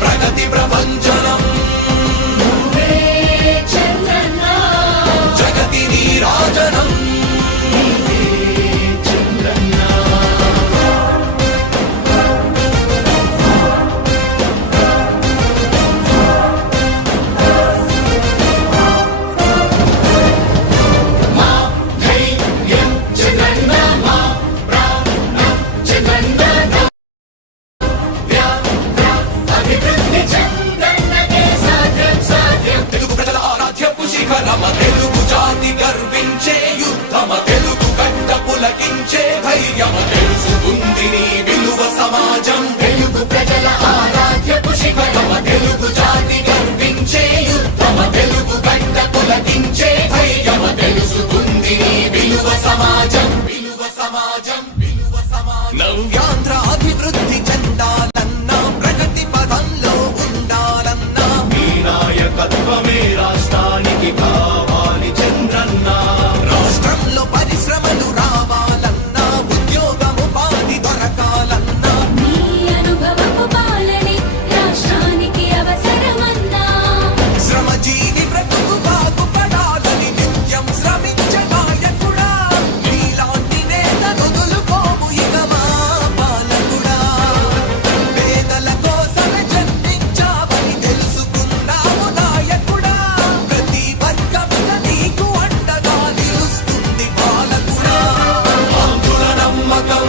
ప్రగతి ప్రపంచనం జగతి నీరాజనం తెలుగు జాతి గర్వించే యుద్ధమ తెలుగు గడ్డ పులకించే ధైర్యమ తెలుసుకుంది నీ విలువ సమాజం తెలుగు ప్రజల ఆరాధ్యపు శిఖరమ తెలుగు జాతి గర్వించే యుద్ధమ తెలుగు గడ్డ పులకించే ధైర్యమ తెలుసుకుంది నీ విలువ సమాజం విలువ సమాజం విలువ సమాజం నవ్యాంధ్ర అభివృద్ధి చెందాలన్నా ప్రగతి పదంలో ఉండాలన్నా మీ నాయకత్వమే రాష్ట్రానికి కావాలి చంద్రన్న రాష్ట్రంలో పరిశ్రమలు రావాలన్నా ఉద్యోగం ఉపాధి దొరకాలన్నా మీ అనుభవపు పాలనే రాష్ట్రానికి అవసరమన్నా శ్రమజీవి బ్రతుకు బాగుపడాలని నిత్యం శ్రమించే నాయకుడా నీలాంటి నేత వదులుకోము ఇక మా పాలకుడా పేదల కోసమే జన్మించావని తెలుసుకున్నావు నాయకుడా ప్రతి వర్గముగా నీకు అండగా నిలుస్తుంది పాలకుడా ఆంధ్రుల నమ్మకం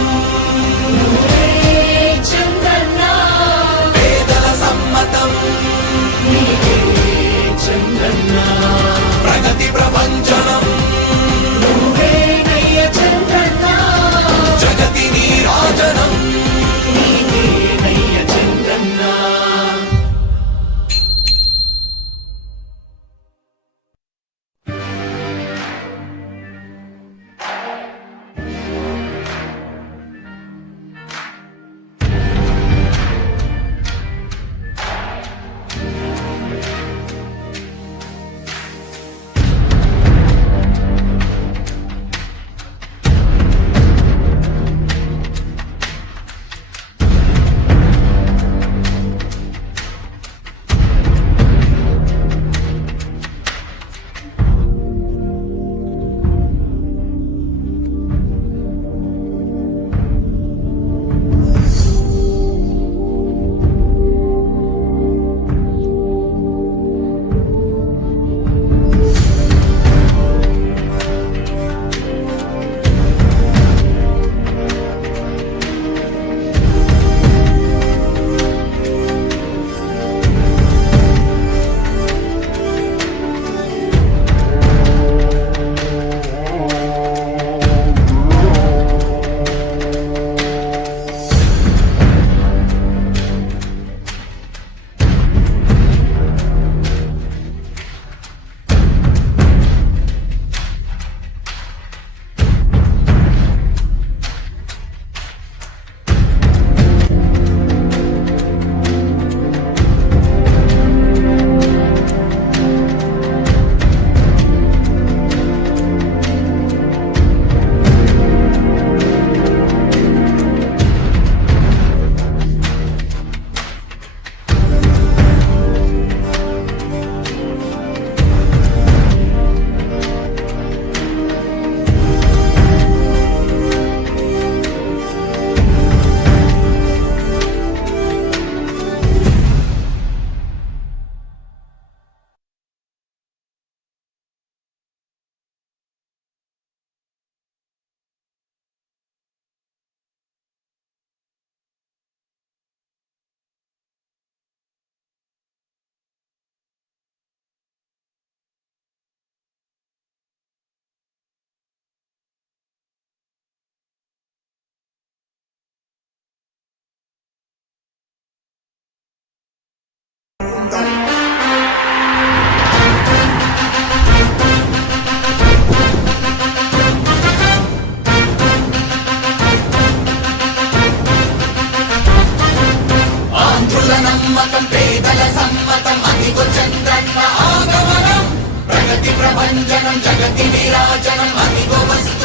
చంద్రన్న పేదల సమ్మతం చంద్రన్న ప్రగతి ప్రపంచనం నువ్వేనయ్య చంద్రన్న జగతి నీరాజనం నీవేనయ్య చంద్రన్న నమ్మకం పేదల సమ్మతం అదిగో చంద్రన్న ఆగమనం ప్రగతి ప్రభంజనం జగతి విరాజనం అదిగో వస్తు